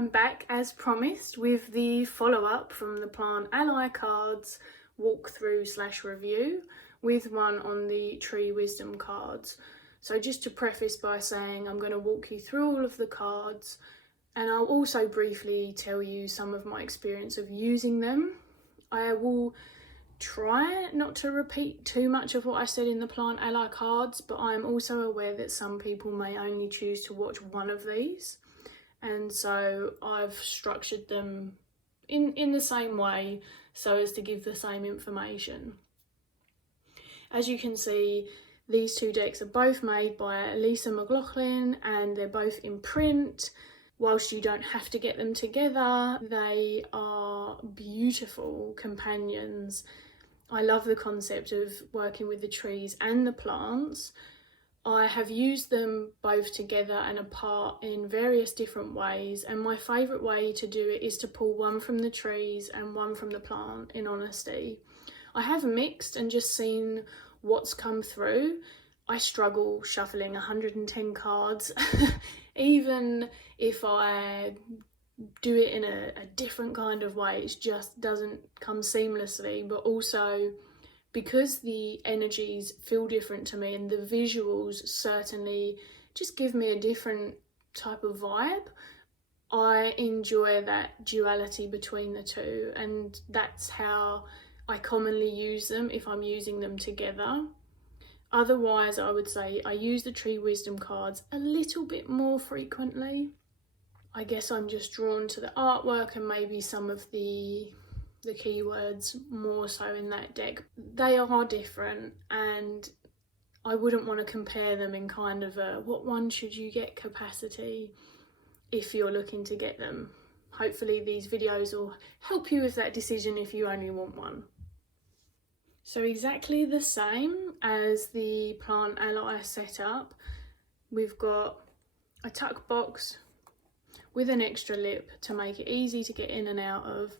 I'm back as promised with the follow-up from the Plant Ally cards walkthrough/review with one on the Tree Wisdom cards. So just to preface by saying I'm going to walk you through all of the cards, and I'll also briefly tell you some of my experience of using them. I will try not to repeat too much of what I said in the Plant Ally cards, but I'm also aware that some people may only choose to watch one of these. And so I've structured them in the same way so as to give the same information. As you can see, these two decks are both made by Lisa McLoughlin and they're both in print. Whilst you don't have to get them together, they are beautiful companions. I love the concept of working with the trees and the plants. I have used them both together and apart in various different ways, and my favourite way to do it is to pull one from the trees and one from the plant, in honesty. I have mixed and just seen what's come through. I struggle shuffling 110 cards, even if I do it in a different kind of way, it just doesn't come seamlessly. But also, because the energies feel different to me and the visuals certainly just give me a different type of vibe, I enjoy that duality between the two, and that's how I commonly use them if I'm using them together. Otherwise, I would say I use the Tree Wisdom cards a little bit more frequently. I guess I'm just drawn to the artwork and maybe some of the keywords more so in that deck. They are different, and I wouldn't want to compare them in kind of a what one should you get capacity if you're looking to get them. Hopefully these videos will help you with that decision if you only want one. So exactly the same as the Plant Ally setup, we've got a tuck box with an extra lip to make it easy to get in and out of.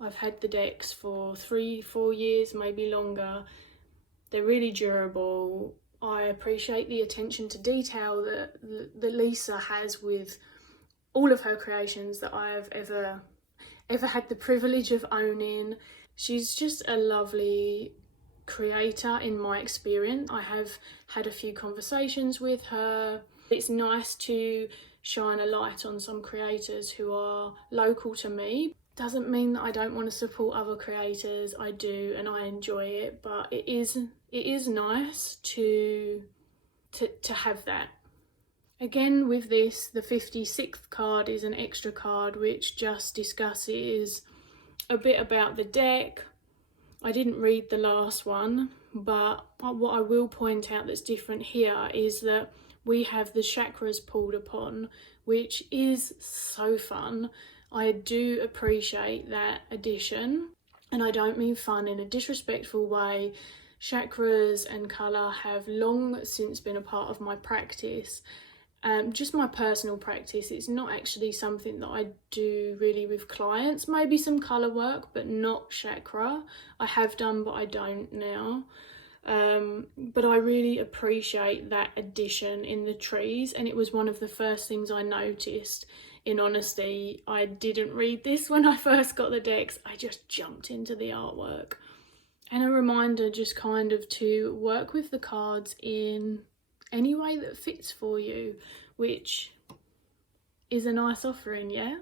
I've had the decks for 3-4 years, maybe longer. They're really durable. I appreciate the attention to detail that Lisa has with all of her creations that I have ever had the privilege of owning. She's just a lovely creator in my experience. I have had a few conversations with her. It's nice to shine a light on some creators who are local to me. Doesn't mean that I don't want to support other creators. I do, and I enjoy it, but it is nice to have that. Again, with this, the 56th card is an extra card which just discusses a bit about the deck. I didn't read the last one, but what I will point out that's different here is that we have the chakras pulled upon, which is so fun. I do appreciate that addition, and I don't mean fun in a disrespectful way. Chakras and colour have long since been a part of my practice. Just my personal practice. It's not actually something that I do really with clients. Maybe some colour work, but not chakra. I have done, but I don't now. But I really appreciate that addition in the trees, and it was one of the first things I noticed. In honesty, I didn't read this when I first got the decks. I just jumped into the artwork. And a reminder just kind of to work with the cards in any way that fits for you, which is a nice offering, yeah?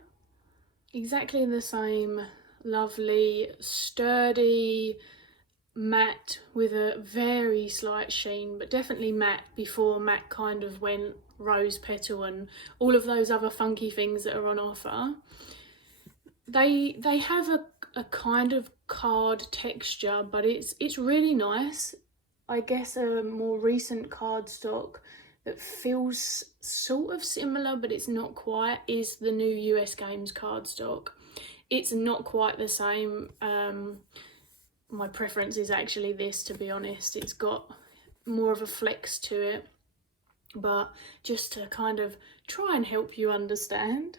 Exactly the same lovely, sturdy, matte with a very slight sheen, but definitely matte before matte kind of went rose petal and all of those other funky things that are on offer. They have a kind of card texture, but it's really nice. I guess a more recent cardstock that feels sort of similar, but it's not quite, is the new US Games cardstock. It's not quite the same. My preference is actually this, to be honest. It's got more of a flex to it, but just to kind of try and help you understand.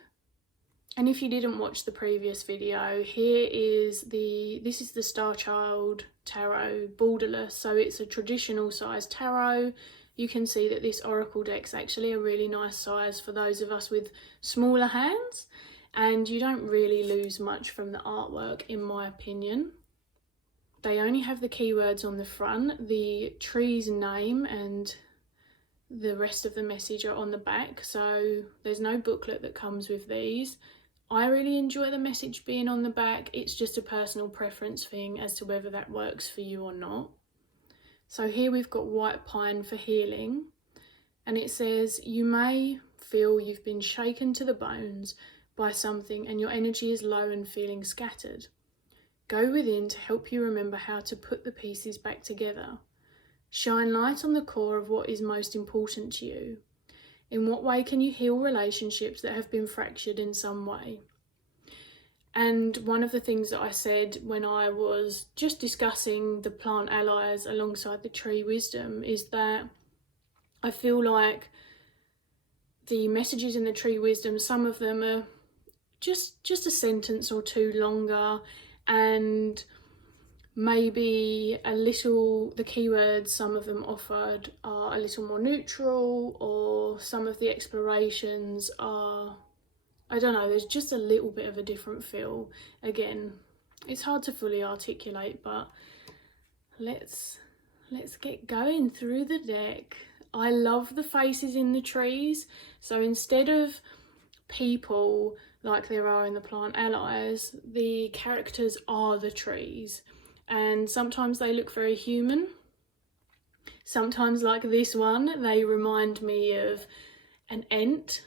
And if you didn't watch the previous video, this is the Star Child Tarot borderless, so it's a traditional size tarot. You can see that this oracle deck's actually a really nice size for those of us with smaller hands, and you don't really lose much from the artwork, in my opinion. They only have the keywords on the front. The tree's name and the rest of the message are on the back, so there's no booklet that comes with these. I really enjoy the message being on the back. It's just a personal preference thing as to whether that works for you or not. So here we've got white pine for healing, and it says, you may feel you've been shaken to the bones by something and your energy is low and feeling scattered. Go within to help you remember how to put the pieces back together. Shine light on the core of what is most important to you. In what way can you heal relationships that have been fractured in some way? And one of the things that I said when I was just discussing the plant allies alongside the tree wisdom is that I feel like the messages in the tree wisdom, some of them are just a sentence or two longer, and maybe a little, the keywords some of them offered are a little more neutral, or some of the explorations are, I don't know, there's just a little bit of a different feel. Again, it's hard to fully articulate, but let's get going through the deck. I love the faces in the trees. So instead of people like there are in the plant allies, the characters are the trees. And sometimes they look very human. Sometimes, like this one, they remind me of an ant,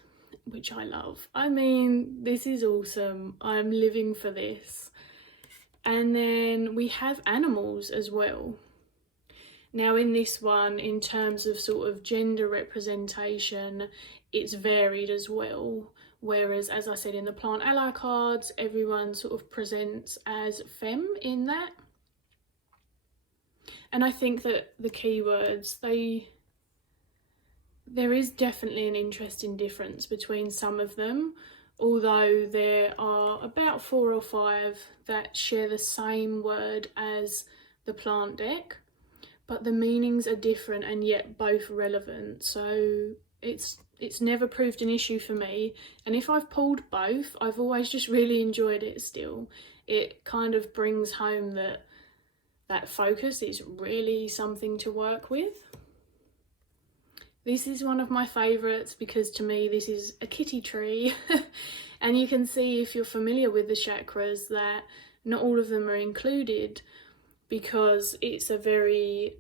which I love. I mean, this is awesome. I'm living for this. And then we have animals as well. Now in this one, in terms of sort of gender representation, it's varied as well. Whereas, as I said, in the plant ally cards, everyone sort of presents as femme in that. And I think that the keywords, there is definitely an interesting difference between some of them, although there are about 4 or 5 that share the same word as the plant deck, but the meanings are different and yet both relevant. So it's never proved an issue for me, and if I've pulled both, I've always just really enjoyed it still. It kind of brings home that focus is really something to work with. This is one of my favourites because to me this is a kitty tree and you can see, if you're familiar with the chakras, that not all of them are included because it's a very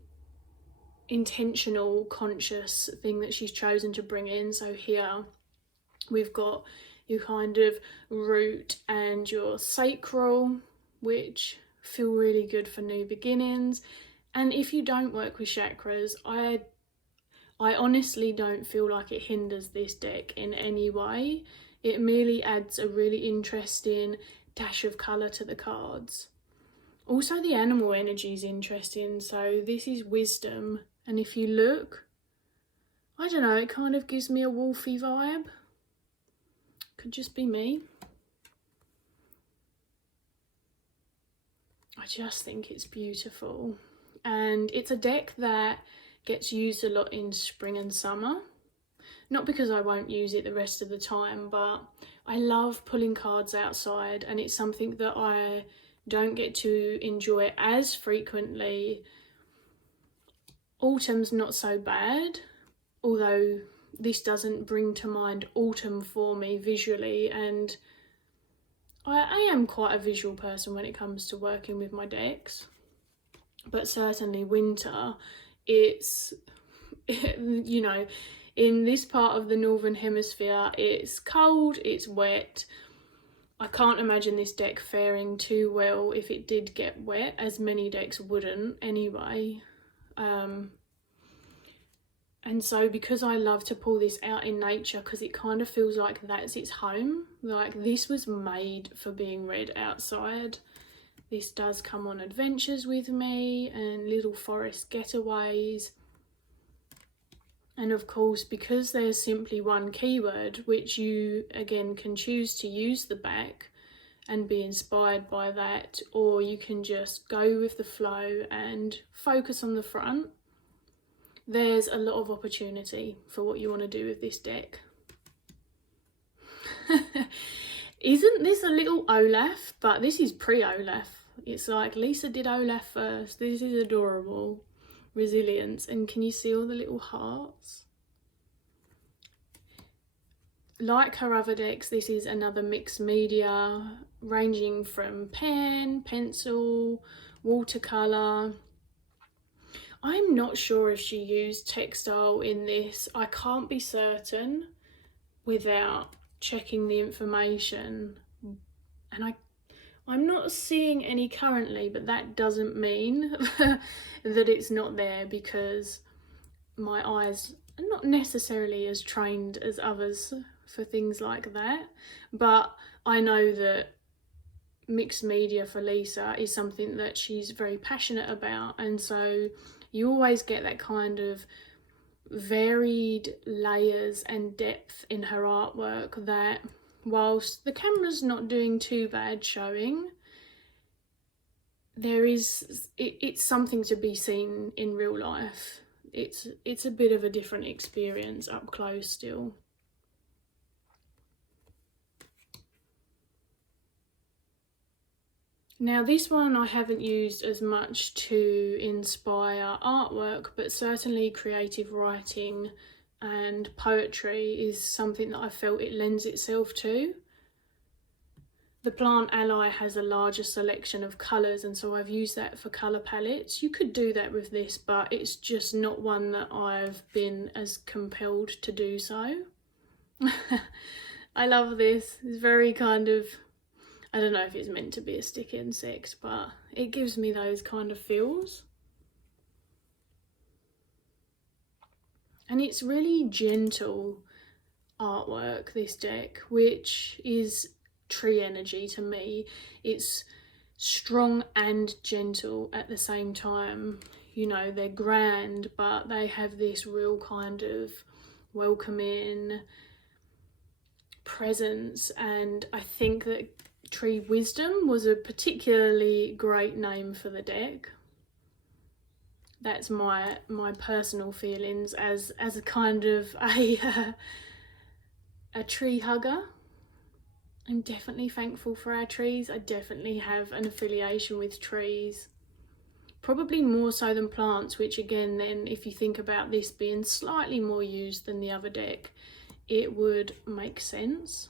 intentional, conscious thing that she's chosen to bring in. So here we've got your kind of root and your sacral, which feel really good for new beginnings. And if you don't work with chakras, I honestly don't feel like it hinders this deck in any way. It merely adds a really interesting dash of colour to the cards. Also, the animal energy is interesting. So this is wisdom, and if you look, I don't know, it kind of gives me a wolfy vibe. Could just be me. I just think it's beautiful, and it's a deck that gets used a lot in spring and summer. Not because I won't use it the rest of the time, but I love pulling cards outside, and it's something that I don't get to enjoy as frequently. Autumn's not so bad, although this doesn't bring to mind autumn for me visually, and I am quite a visual person when it comes to working with my decks, but certainly winter, it's, you know, in this part of the northern hemisphere, it's cold, it's wet. I can't imagine this deck faring too well if it did get wet, as many decks wouldn't anyway. And so because I love to pull this out in nature, because it kind of feels like that's its home, like this was made for being read outside. This does come on adventures with me and little forest getaways. And of course, because there's simply one keyword, which you again can choose to use the back and be inspired by that, or you can just go with the flow and focus on the front. There's a lot of opportunity for what you want to do with this deck. Isn't this a little 𝗬𝗀𝗃? But this is pre-𝗬𝗀𝗃. It's like Lisa did 𝗬𝗀𝗃 first. This is adorable. Resilience. And can you see all the little hearts? Like her other decks, this is another mixed media, ranging from pen, pencil, watercolour. I'm not sure if she used textile in this. I can't be certain without checking the information. And I'm not seeing any currently, but that doesn't mean that it's not there, because my eyes are not necessarily as trained as others for things like that. But I know that mixed media for Lisa is something that she's very passionate about, and so you always get that kind of varied layers and depth in her artwork that, whilst the camera's not doing too bad showing, it's something to be seen in real life. It's a bit of a different experience up close still. Now this one I haven't used as much to inspire artwork, but certainly creative writing and poetry is something that I felt it lends itself to. The plant ally has a larger selection of colours, and so I've used that for colour palettes. You could do that with this, but it's just not one that I've been as compelled to do so. I love this. It's very kind of, I don't know if it's meant to be a stick insect, but it gives me those kind of feels. And it's really gentle artwork, this deck, which is tree energy to me. It's strong and gentle at the same time. You know, they're grand, but they have this real kind of welcoming presence. And I think that 𝗵𝘁𝗿𝗄𝗯 was a particularly great name for the deck. That's my personal feelings as a kind of a tree hugger. I'm definitely thankful for our trees. I definitely have an affiliation with trees. Probably more so than plants, which again then, if you think about this being slightly more used than the other deck, it would make sense.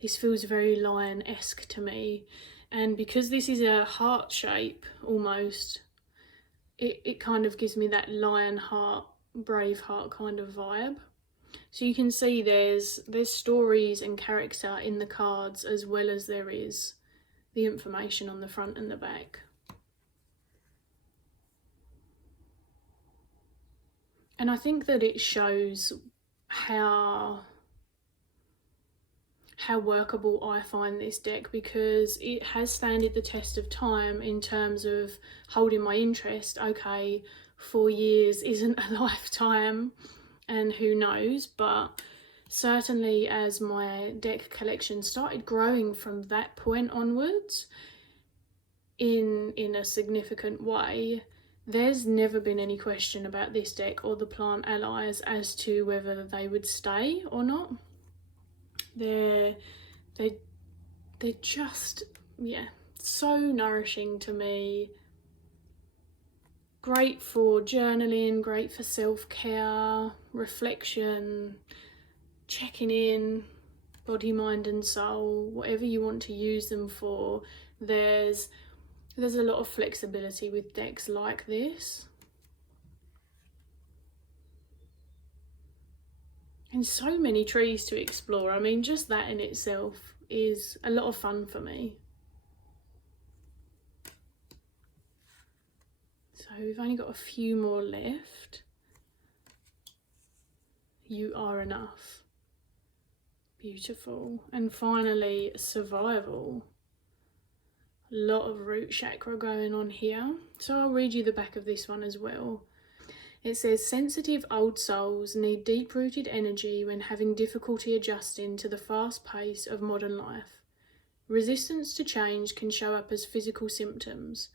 This feels very lion-esque to me, and because this is a heart shape almost, it kind of gives me that lion heart, brave heart kind of vibe. So you can see there's stories and character in the cards, as well as there is the information on the front and the back. And I think that it shows how workable I find this deck, because it has standed the test of time in terms of holding my interest. Okay, 4 years isn't a lifetime, and who knows, but certainly as my deck collection started growing from that point onwards in a significant way, there's never been any question about this deck or the plant allies as to whether they would stay or not. They're just, yeah, so nourishing to me. Great for journaling, great for self-care, reflection, checking in, body, mind and soul, whatever you want to use them for. There's a lot of flexibility with decks like this. And so many trees to explore. I mean, just that in itself is a lot of fun for me. So we've only got a few more left. You Are Enough. Beautiful. And finally, Survival. A lot of root chakra going on here. So I'll read you the back of this one as well. It says, sensitive old souls need deep-rooted energy when having difficulty adjusting to the fast pace of modern life. Resistance to change can show up as physical symptoms.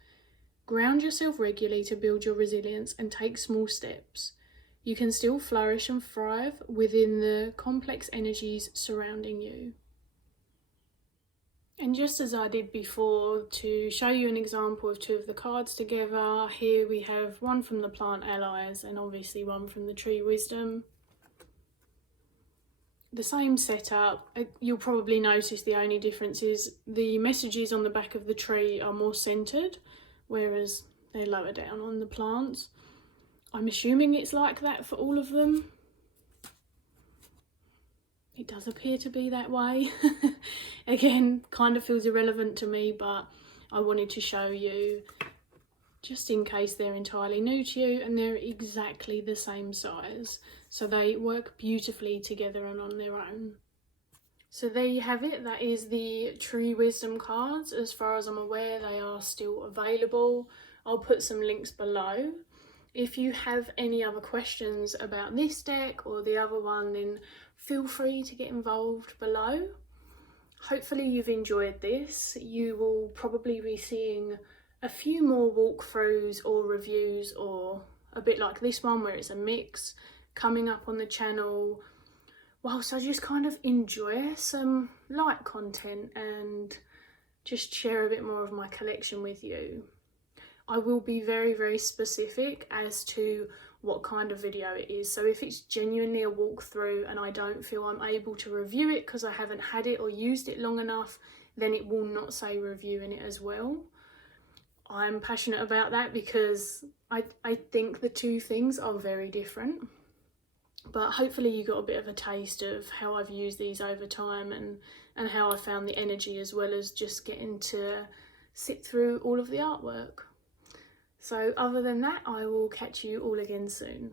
Ground yourself regularly to build your resilience and take small steps. you can still flourish and thrive within the complex energies surrounding you. And just as I did before, to show you an example of two of the cards together, here we have one from the Plant Allies and obviously one from the Tree Wisdom. The same setup. You'll probably notice the only difference is the messages on the back of the tree are more centered, whereas they're lower down on the plants. I'm assuming it's like that for all of them. It does appear to be that way. Again, kind of feels irrelevant to me, but I wanted to show you just in case they're entirely new to you, and they're exactly the same size. So they work beautifully together and on their own. So there you have it. That is the Tree Wisdom cards. As far as I'm aware, they are still available. I'll put some links below. If you have any other questions about this deck or the other one, then feel free to get involved below. Hopefully you've enjoyed this. You will probably be seeing a few more walkthroughs or reviews, or a bit like this one where it's a mix, coming up on the channel, whilst I just kind of enjoy some light content and just share a bit more of my collection with you. I will be very, very specific as to what kind of video it is. So if it's genuinely a walkthrough and I don't feel I'm able to review it because I haven't had it or used it long enough, then it will not say review in it as well. I'm passionate about that because I think the two things are very different. But hopefully you got a bit of a taste of how I've used these over time and how I found the energy, as well as just getting to sit through all of the artwork. So other than that, I will catch you all again soon.